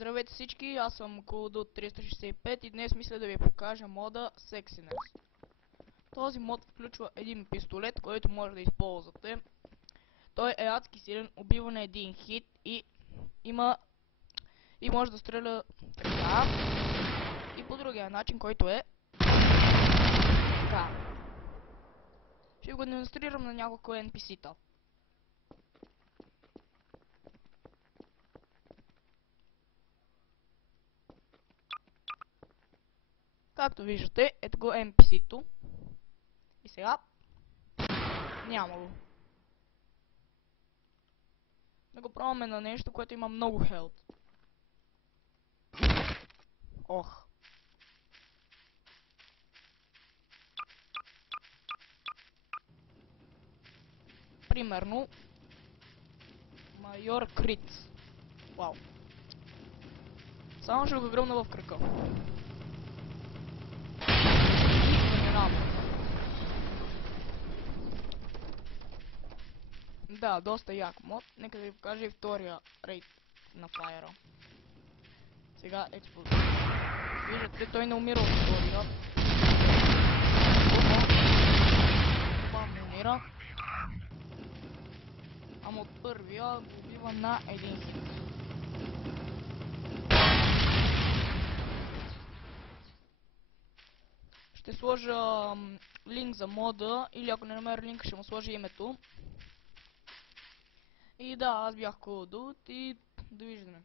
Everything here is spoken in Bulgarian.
Здравейте всички, аз съм Cooldo 365 и днес мисля да ви покажа мода Sexiness. Този мод включва един пистолет, който може да използвате. Той е адски силен, убива на един хит и може да стреля така и по другия начин, който е така. Ще го демонстрирам на няколко NPC-та. Както виждате, ето го NPC-то. И сега няма го. Да го пробваме на нещо, което има много хелт. Ох. Примерно Майор Криц. Вау. Само ще го гръмна в кръка. Да, доста як мод. Нека да ви покажа и втория рейд на фаера. Сега експлозия. Виждате, той не умира от втория. Това не умира. Ама от първия го убива на един хит. Ще сложа линк за мода, или ако не намеря линка, ще му сложа името. И да, аз бях Cooldo и довиждане.